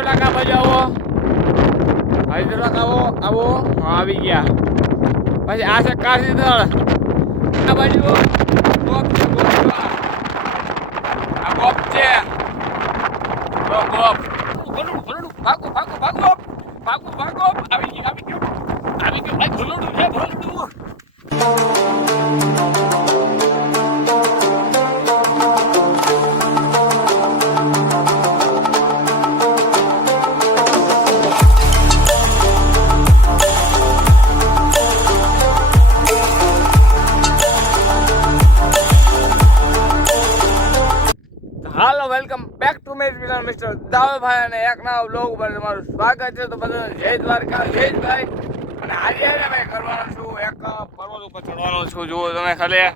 થોડાક આ બાજુ આવો, હજી થોડાક આવો આવો. હા આવી ગયા. પછી આ છે કાશી દળ, આ બાજુ ગોપ છે, ગોપ આ ગોપ છે, ગોપ ભાગો ભાગો ભાગો ભાગો ભાગો. આવી ગયું આવી ગયું આવી ગયું ભાઈ. ભૂલડું છે ભૂલડું. Hello welcome back to my channel mister દાવભાઈ અને એક નવા બ્લોગ ઉપર તમારું સ્વાગત છે. તો બધાને જય દ્વારકા, જય ભાઈ. અને આજે ભાઈ કરવાનો છું એક પર્વત ઉપર ચડવાનો છું. જુઓ તમે ખાલી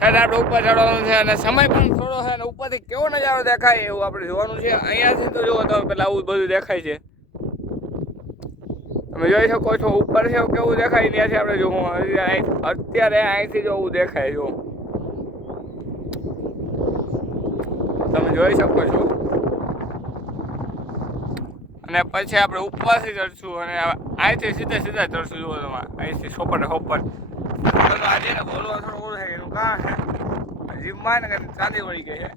સાહેબ આપણે ઉપર ચડવાનું છે અને સમય પણ થોડો છે અને ઉપરથી કેવો નજારો દેખાય એવું આપણે જોવાનું છે. અહીંયાથી તો જુઓ તમે પેલા આવું બધું દેખાય છે, તમે જોઈ શકો છો. ઉપર છે કેવું દેખાય ત્યાંથી આપણે જોવું. અત્યારે અહીંથી જોવું દેખાય જો, તમે જોઈ શકો છો. અને પછી આપણે ઉપરથી ચડશું અને અહીંથી સીધા સીધા ચડશું. જુઓ તમે અહીંથી સોપટ સોપટ. આજે બોલવા થોડું ઓળું થાય એનું કાં છે જીમમાં ને ચાંદી વળી ગઈ છે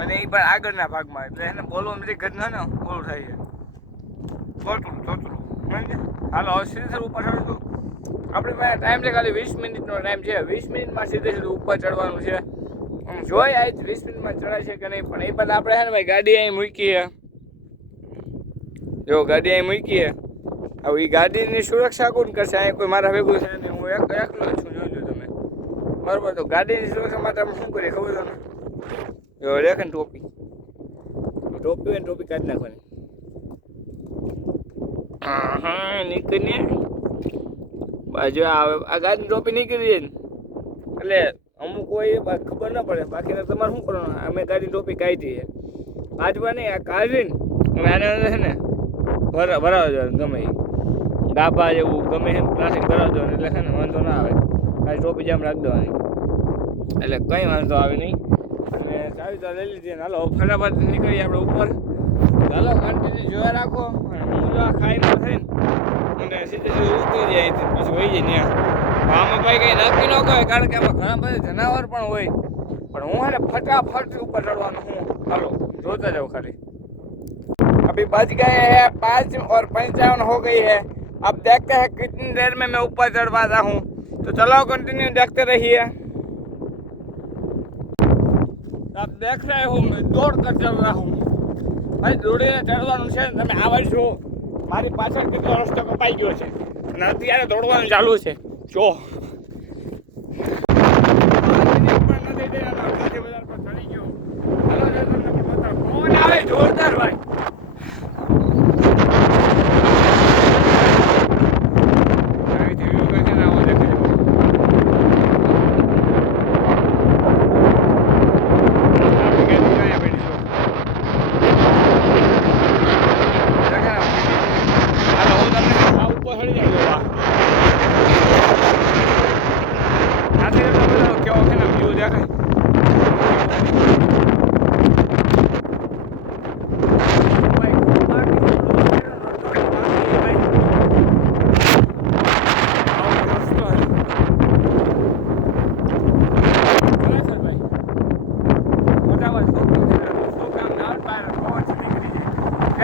અને એ પણ આગળના ભાગમાં, એટલે એને બોલવામાં જે ઘર ને ઓળું થાય છે. થોડું હાલો હવે સીધે ઉપર ચડશું. આપણી પાસે ટાઈમ છે ખાલી 20 મિનિટનો ટાઈમ છે. 20 મિનિટમાં સીધે સીધું ઉપર ચડવાનું છે. જોઈ આજ 20 મિનિટમાં ચડાય છે કે નહીં, પણ એ પહેલાં આપણે છે ને ભાઈ ગાડી અહીં મૂકીએ. જો ગાડી અહીં મૂકીએ. હવે એ ગાડીની સુરક્ષા કોણ કરશે? અહીં કોઈ મારા ભેગું છે નહીં, હું એકલો જ છું. જોજો તમે બરાબર. તો ગાડીની સુરક્ષા માટે આપણે શું કરીએ ખબર તમને? જો દેખે ને ટોપી હોય ને ટોપી કાઢી નાખવાની. હા નીકળીને બાજુ આવે આ ગાડીની ટોપી નીકળી ને એટલે અમુક કોઈ ખબર ના પડે. બાકીને તમારે શું કરવાનું? અમે ગાડી ટોપી કાઢી છે કાઢવા નહીં, આ કાઢીને અમે આને છે ને ભરાવવા જવાનું. ગમે એ ગાભા જેવું ગમે એમ પ્લાસ્ટિક ભરાવવા જવાનું, એટલે છે ને વાંધો ના આવે. ખાલી ટોપી જામ રાખી દેવાની, એટલે કંઈ વાંધો આવે નહીં. અને ચાવી તો લઈ લીધી. હાલો ફટાફટ નીકળીએ આપણે ઉપર. ચાલો કન્ટિન્યુ જોયા રાખો. હું જો ખાઈ ના થઈને અને સીધે સીધું ઉતરી જાય પછી વહી જાય ત્યાં. આમાં ભાઈ કંઈ નક્કી ન કહે, કારણ કે આમાં ઘણા બધા જનાવર પણ હોય. પણ હું है फटाफट ऊपर चढ़वाना हूँ. चलो जोता जाओ खाली. अभी बज गए हैं 5:55 हो गई है. अब देखते हैं कितनी देर में मैं ऊपर चढ़वाता हूँ. तो चलो कंटिन्यू देखते रहिए. आप देख रहे हो मैं दौड़ कर चल रहा हूँ भाई. દોડીને ચડવાનું છે. તમે આવા છો મારી પાછળ કેટલો રસ્તો કપાઈ ગયો છે અને અત્યારે દોડવાનું ચાલુ છે. જો જોરદાર ભાઈ.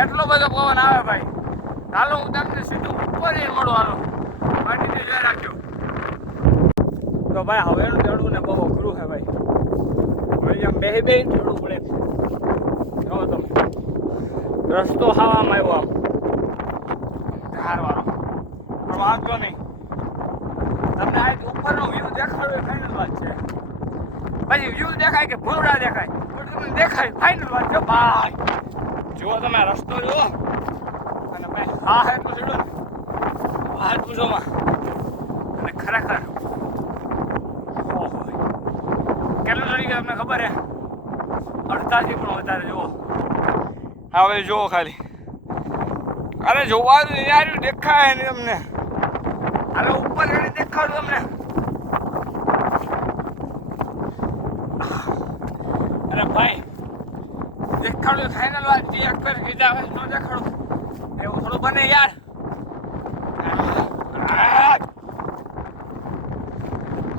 એટલો બધો પવન આવે ભાઈ. હાલો હું તમને સીધું ઉપર મળો. હાલો પાટીને જોઈ રાખ્યો. તો ભાઈ હવે એનું ચડવું ને બહુ અઘરું છે ભાઈ. ભાઈ આમ બે ચડવું પડે. જો તમે રસ્તો હવામાં આવ્યો આમ ધારવાળો, પણ વાંધો નહીં. તમને આ ઉપરનો વ્યૂ દેખાડો એ ફાઇનલ વાત છે. પછી વ્યૂ દેખાય કે ભૂરડા દેખાય પણ તમને દેખાય ફાઇનલ વાત છે ભાઈ. જુઓ તમે રસ્તો જુઓ અને ભાઈ હા એટલું સીડું હાથ પૂછોમાં અને ખરેખર કેટલું ચડી ગયા તમને ખબર હે? અડધાથી પણ વધારે. જુઓ હવે જુઓ ખાલી. અરે જોવાનું યાર દેખાય ને તમને. અરે ઉપર ચડી દેખાડું તમને. અરે ભાઈ દેખાય દેખાડું ફાઇનલ વાત જે એક ફેર કીધા હવે ન દેખાડું એવું થોડું બને યાર.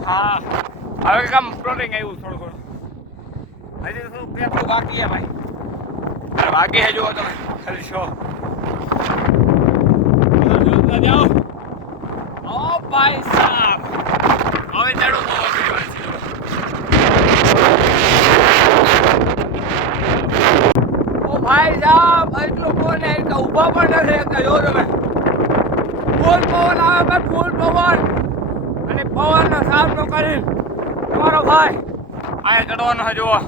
હા હવે કામ પ્લોટિંગ આવ્યું થોડું હજી તો થોડું પેપરું બાકી છે ભાઈ. બાકી છે જુઓ તમે ખાલી શો જોતા જાઓ. ઓ ભાઈ સાહેબ હવે ચડો ઓ ભાઈ સાહેબ એટલું કોને એટલા ઊભા પણ નથી શકતા. જો તમે ફૂલ પવન આવે ભાઈ ફૂલ પવન અને પવનનો સામનો કરી તમારો ભાઈ આ ચડવાનો છે જુઓ.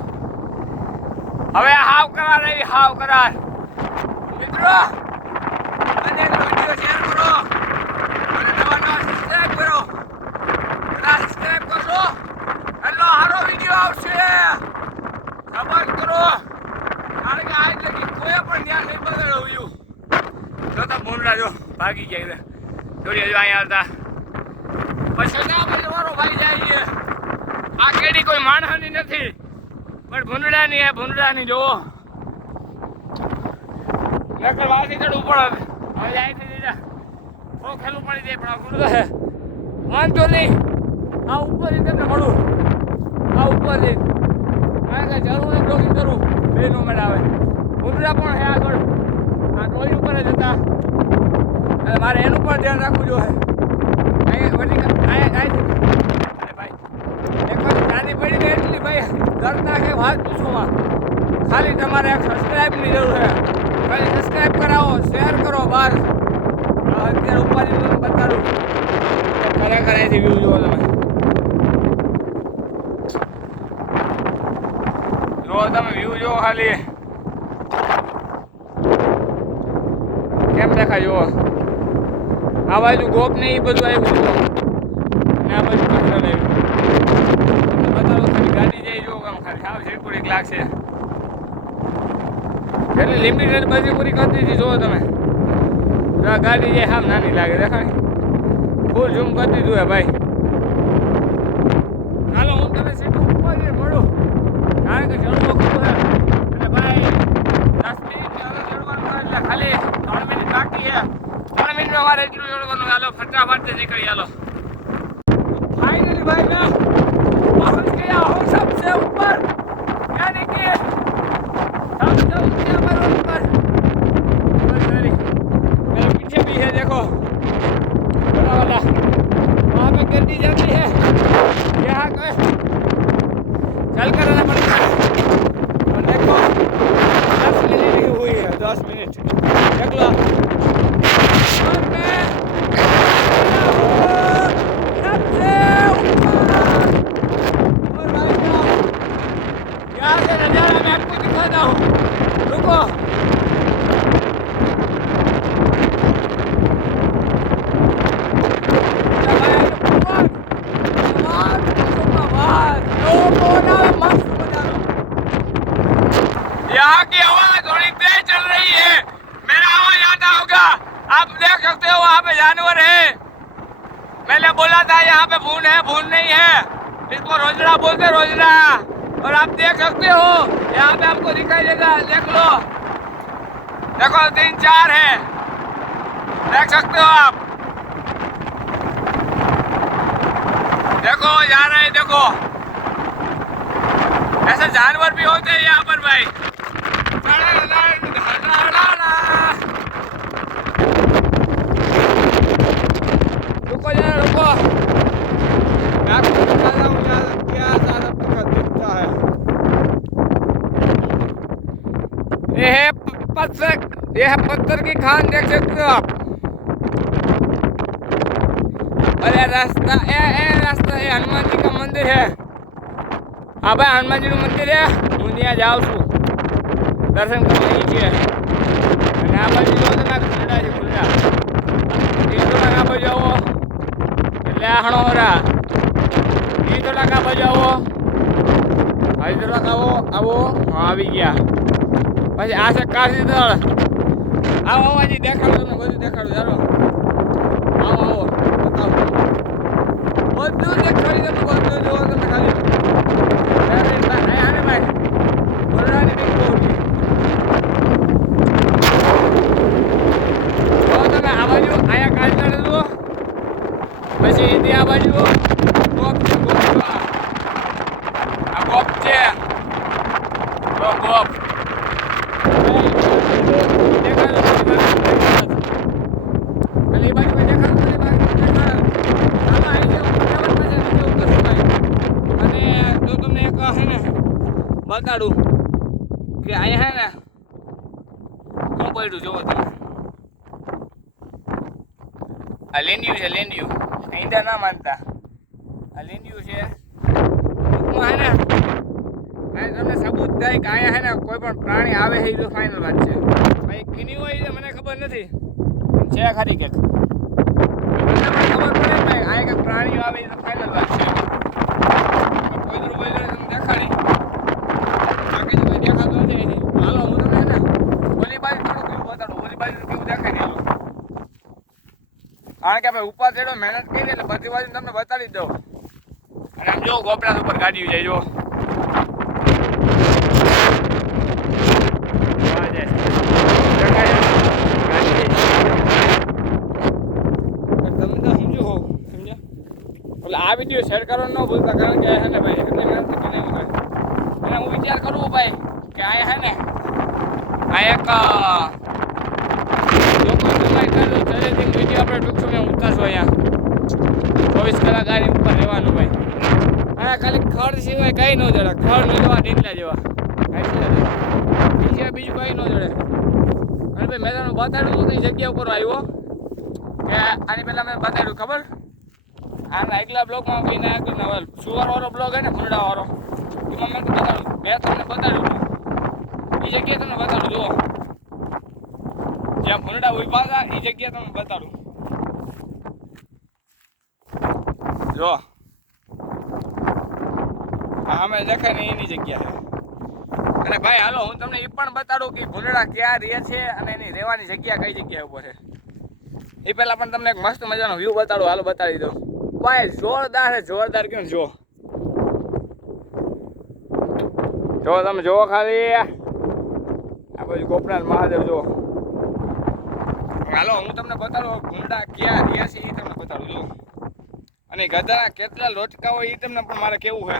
હવે હાવ કરાર એવી હાવ કરાર મિત્રો અને વિડીયો શેર કરો અને નવા સબસ્ક્રાઇબ કરો. સબસ્ક્રાઇબ કરશો એટલો સારો વિડીયો આવશે. સબસ્ક્રાઇબ કરો કારણ કે આજ લગી કોઈ પણ ધ્યાન નહીં બગાડ્યું. જો તો ભૂંડલા જો ભાગી ગયા જોડી હજુ અહીંયા હતા પછી ના પછી મારો ભાઈ જાય છે. આ કેડી કોઈ માણસની નથી પણ ભૂંડડાની હે ભૂંડડાની જોવો. નકર વાસી ચડવું પડે હવે જાય છે દીધા બહુ ખેલું પડી જાય પણ આ ભૂંડડા હે વાંધો નહીં. આ ઉપરથી તમને મળું આ ઉપરથી કારણ કે જરૂર બ્લોગિંગ કરું બે નો મેળ આવે. ભૂંડડા પણ હે આગળ આ ડોઈ ઉપર જ હતા અને મારે એનું પણ ધ્યાન રાખવું જોઈએ. વાત પૂછોમાં ખાલી તમારે એક સબસ્ક્રાઇબની જરૂર છે. ખાલી સબસ્ક્રાઇબ કરાવો શેર કરો બસ. અત્યારે ઉપર બતાડું ખરેખર અહીંથી વ્યૂ જુઓ તમે. જુઓ તમે વ્યૂ જુઓ ખાલી કેમ દેખાય જુઓ. આ બાજુ ગોપ ને એ બધું આવ્યું જુઓ અને આ બાજુ પથ્થર આવ્યું. બતાવો ખાલી ગાડી જઈ જુઓ આમ ખાલી સાવ શેરપુર એક લાગશે એટલે લિમિટેડ બધી પૂરી કરી દીધી જુઓ તમે. આ ગાડી જાય સાવ નાની લાગે દેખાય ફૂલ ઝૂમ કરી દીધું હે ભાઈ. ચાલો હું તમે સીટ ઉપર મળું કારણ કે ચડવું ખૂબ છે અને ભાઈ 10 મિનિટ ચડવાનું એટલે ખાલી 3 મિનિટ બાકી છે. 3 મિનિટમાં અમારે એટલું ચડવાનું. હાલો ફટાફટ નીકળી હાલો. फाइनली भाई मैं पहुंच गया हूँ सबसे ऊपर यानी कि सबसे ऊंचे पर ऊपर. मेरे पीछे भी है देखो बड़ा वाला वहाँ पे गड्डी जाती है यहाँ को चल कर आना पड़ता है. और देखो 10 मिनट ही हुई है 10 मिनट देख लो. और मैं नजारा मैं आपको दिखाता हूँ. रुको यहाँ की हवा थोड़ी तेज चल रही है. मेरा आवाज आता होगा आप देख सकते हो. वहाँ पे जानवर है. मैंने बोला था यहाँ पे भून है भून नहीं है इसको रोजड़ा बोलते रोजड़ा. और आप देख सकते हो यहाँ पे आपको दिखाई देगा. देख लो देखो 3-4 है देख सकते हो आप. देखो जा रहे हैं देखो. ऐसे जानवर भी होते हैं यहाँ पर भाई. रुको जरा रुको मैं आपको दिखाता हूँ क्या सारा दिखता है. ये है पत्थर की खान देख सकते हो आप. और ये रास्ता ये हनुमान जी का मंदिर है. हाँ भाई हनुमान जी નું મંદિર है. હું ત્યાં જાઉં છું દર્શન કરવા नीचे. અને આ બાજુ જો તમે ખુલ્લા છે ખુલ્લા એ થોડાક આ બાજુ આવો એટલે આ હણોરા એ થોડાક આ બાજુ આવો હજી થોડાક આવો આવો હા આવી ગયા. પછી આ છે કાશી દળ. આવો હજી દેખાડો તમને બધું દેખાડું ચાલો. આવો આવો બતાવો બધું દેખાડી તમે બધું જોવો તમે ખાલી. ભાઈ બોલવાની નહીં બહુ આ બાજુ ગોપ છે, ગોપ આ ગોપ છે, ગોપ બતાડું કે અહીંયા હે ને હું પડ્યું જોવો તમે આ લેન્ડિયું છે, લેન્ડિયું ઈંડા ના માનતા આ લેન્ડિયું છે ટૂંકમાં હે ને તમને સબૂત થાય કે અહીંયા હે ને કોઈ પણ પ્રાણી આવે છે એ તો ફાઇનલ વાત છે ભાઈ કીની હોય મને ખબર નથી છે ખરી કે મને ખબર પડે ભાઈ અહીંયા કે પ્રાણીઓ આવે એ તો ફાઇનલ વાત છે કોઈ તમને દેખાડી હાલો હું તમને ને ઓલી બાજુ થોડું કેવું બતાડું ઓલી બાજુ કેવું દેખાય દેલો કારણ કે ભાઈ ઉપર ચડો મહેનત કરી એટલે બધી બાજુ તમને બતાડી જ દઉં અને આમ જો ગોપડા ઉપર ગાડી જાય જો તમે તો સમજો હો સમજ્યા એટલે આ વિડીયો શેર કરવાનો ન ભૂલતા કારણ કે હે ને ભાઈ એટલી મહેનત કે નહીં હોય અને હું વિચાર કરું ભાઈ કે આ હે ને આ એક લોકો સમય કરો ચેલેન્જિંગ વિડીયો આપણે ટૂંક સમયમાં ઉતારશું અહીંયા 24 કલાક ગાડી ઉપર રહેવાનું ભાઈ આ ખાલી ખડ સિવાય કંઈ ન જડે ખડ લેવા ડીંડલા જેવા બીજું કંઈ ન જડે અને ભાઈ મેં તમને બતાડ્યું હતું એ જગ્યા ઉપર આવ્યો કે આની પહેલાં મેં બતાડ્યું ખબર આના આગલા બ્લોગમાં કહીને આગળ સુવારવાળો બ્લોગ હે ને ભૂંડાવાળો એમાં મેં બતાડ્યું મેં તમને બતાડ્યું એ જગ્યાએ તમને બતાડું જુઓ જ્યાં ભૂંડા ઉભા હતા એ જગ્યાએ તમને બતાડું જો અમે દેખાય ને એની જગ્યા છે અને ભાઈ હાલો હું તમને એ પણ બતાડું કે ભૂંડા ક્યાં રહે છે અને એની રહેવાની જગ્યા કઈ જગ્યા ઉપર છે એ પહેલા પણ તમને એક મસ્ત મજાનો વ્યૂ બતાડું હાલો બતાડી દઉં ભાઈ જોરદાર છે જોરદાર કેમ જો તમે જોવો ખાલી આ બધું ગોપનાથ મહાદેવ જો હાલો હું તમને બતાડું ભૂંડા ક્યાં રહે છે એ તમને બતાડું જો અને ગધા કેટલા લોચકા હોય એ તમને પણ મારે કેવું છે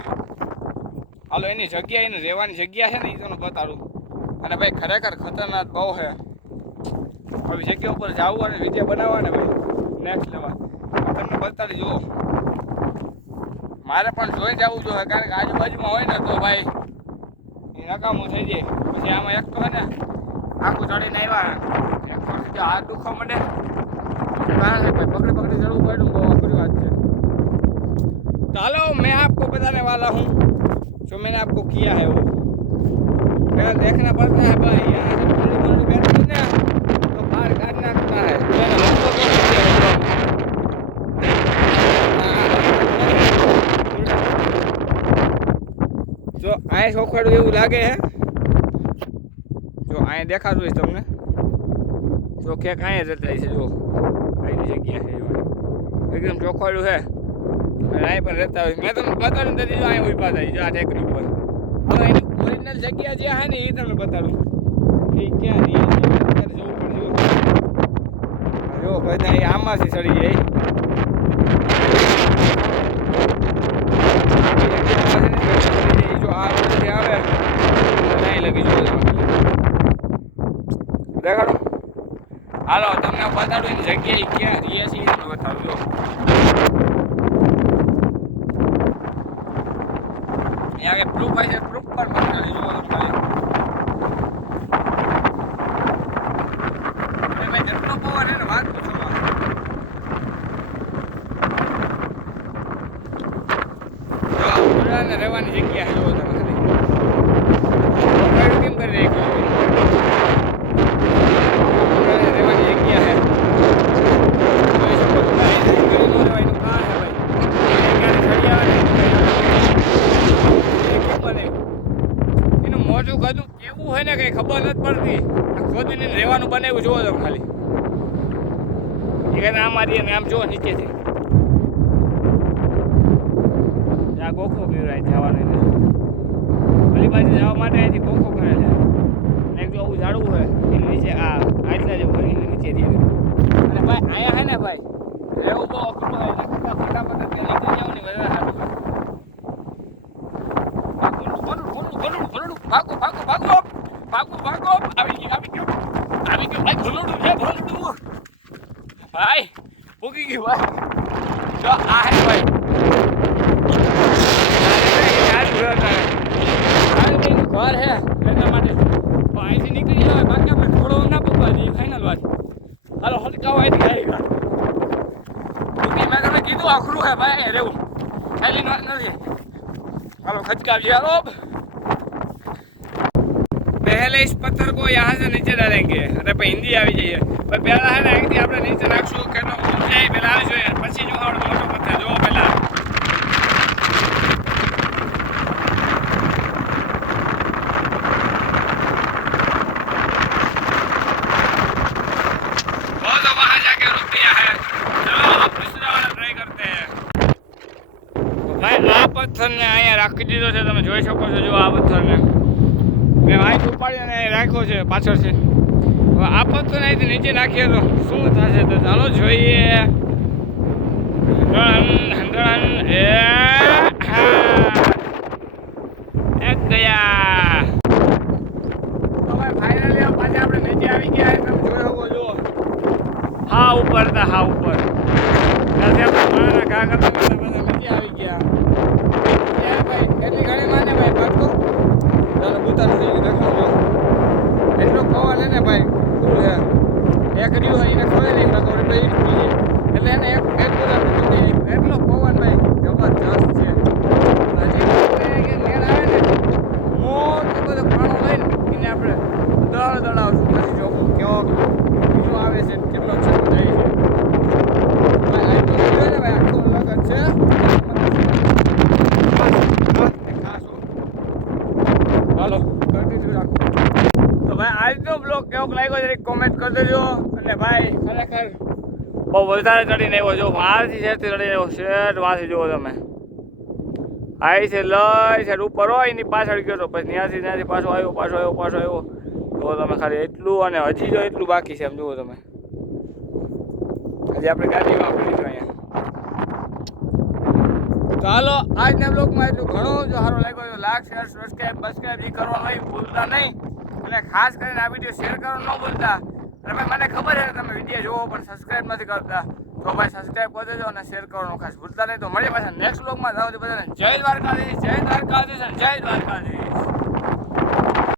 હાલો એની જગ્યા એને રહેવાની જગ્યા છે ને એ તમને બતાડું અને ભાઈ ખરેખર ખતરનાક બહુ છે હવે જગ્યા ઉપર જવું અને વિડીયો બનાવવા ને ભાઈ નેક્સ્ટ લેવલ તમને બતાડી જુઓ મારે પણ જોઈ જવું જોઈએ કારણ કે આજુબાજુમાં હોય ને તો ભાઈ એ નકામું થઈ જાય પછી આમાં એક તો છે ને આખું ચડીને આવ્યા એક તો હાથ દુખવા માંડે કારણ કે ભાઈ પકડી ચડવું પડ્યું બહુ અઘરી વાત છે तो हेलो मैं आपको बताने वाला हूँ जो मैंने आपको किया है वो पहले देखना पड़ता है भाई यहाँ से बंदू बैठती ना तो बाहर काटना पड़ता है जो आए सोखवाड़ू એવું લાગે है જો આય દેખાતું છે તમને જો કે કાંઈ જતા છે જો આની જગ્યા છે એકદમ ચોખવાડું છે અહીં પણ રહેતા હોય મેં તમને બતાડું તો જો અહીં ઉભા થાય જો આ ટેકરી ઉપર હવે એની ઓરિજિનલ જગ્યા જે છે ને એ તમને બતાડું એ ક્યાં રહી છે અત્યારે જવું પડે જો બધા એ આમાંથી ચડી જાય જો આ વખતે આવે નહીં લગી જો દેખાડો હાલો તમને બતાડું એની જગ્યાએ ક્યાં રહે છે એ તમને બતાડું જો आगे प्रूफ है प्रूफ पर बात कर लीजिए अरे भाई जितना पावर है ना बात पूछो ना रहवानी जग्या है जो केम कर रहे रहवानी जग्या है મોટું કદું કેવું હોય ને કઈ ખબર નથી પડતી ખોદીને રહેવાનું બનાવ્યું જોવો તમે ખાલી એ આમ મારી આમ જો નીચેથી આ ગોખો કર્યો જવાનું ઓલી બાજુ જવા માટે અહીંથી ગોખો કરે છે એક જો આવું ઝાડવું હોય એની નીચે આ આટલા જેવું હોય એની નીચેથી અને ભાઈ અહીંયા હે ને ભાઈ રહેવું બહુ અઘરું હોય ફટાફટ ભાઈ ભૂકી ગયું ભાઈ જો આ હે ભાઈ ઘર હે એના માટે અહીંથી નીકળી જાય બાકી આપણે થોડો ના પકવા દઈએ ફાઇનલ વાત હાલો હલકાવા અહીંથી આવી ગયા મેં તમને કીધું આખરું હે ભાઈ રેવું ખાલી વાત નથી હાલો खचकाविए हालो पहले इस पत्थर को यहाँ से नीचे डालेंगे अरे भाई हिंदी આવી જઈએ પણ પહેલા હે ને અહીંથી આપણે નીચે નાખશું કેટલો ઊંચાઈ પહેલા આવી જોઈએ પછી જો આવડો મોટો પથ્થર જો પહેલા પથ્થરને અહીંયા રાખી દીધો છે તમે જોઈ શકો છો જો આ પથ્થરને મેં વાઈટ ઉપાડી અને રાખ્યો છે પાછળથી હવે આ પથ્થરને અહીંથી નીચે નાખીએ તો શું થશે તો ચાલો જોઈએ ગયા તો ભાઈ ફાઇનલી પાછા આપણે નીચે આવી ગયા તમે જોઈ શકો છો હા ઉપર હતા હા ઉપર ત્યાંથી આપણે ઘા કરતા બધા નીચે આવી ગયા એટલી ઘણી માને ભાઈ પાકતો ચાલો બુતાનું થઈ ગયું દેખાડજો એટલો પવન હે ને ભાઈ ફૂલ હે એક રહ્યું હોય એને ખોઈ નહીં નતો એટલે એને એક બુતાનું તોડી એટલો પવન ભાઈ જબરજસ્ત છે હજી કે નેર આવે ને મોટો બધો પાણો લઈને એને આપણે દળાવશું પછી જોવું કેવો બીજો આવે છે કેટલો છે જાય છે ભાઈ આ તો ને ભાઈ આખો અલગ જ છે હાલો કન્ટિન્યુ રાખો તો ભાઈ આજનો બ્લોગ કેવો લાગ્યો જરીક કોમેન્ટ કરી દેજો અને ભાઈ ખરેખર બહુ વધારે ચડીને આવ્યો જો વારથી શેરથી ચડીને આવ્યો શેર વાંથી જુઓ તમે આઈ છે લઈ છે ઉપર હોય એની પાછળ ગયો તો પછી ત્યાંથી પાછો આવ્યો જુઓ તમે ખાલી એટલું અને હજી જો એટલું બાકી છે એમ જુઓ તમે હજી આપણે ગાડી વાપરીશું અહીંયા તો હાલો આજના બ્લોગમાં એટલું ઘણું જો સારો લાગ્યો તો લાઈક શેર સબસ્ક્રાઈબ જે કરવાનું હોય ભૂલતા નહીં એટલે ખાસ કરીને આ વિડીયો શેર કરવાનું ન ભૂલતા અને ભાઈ મને ખબર છે તમે વિડીયો જોવો પણ સબસ્ક્રાઈબ નથી કરતા તો ભાઈ સબસ્ક્રાઈબ કરી દેજો અને શેર કરવાનું ખાસ ભૂલતા નહીં તો મળીએ પાછા નેક્સ્ટ બ્લોગમાં જાઓ બધાને જય દ્વારકાધીશ જય દ્વારકાધીશ અને જય દ્વારકાધીશ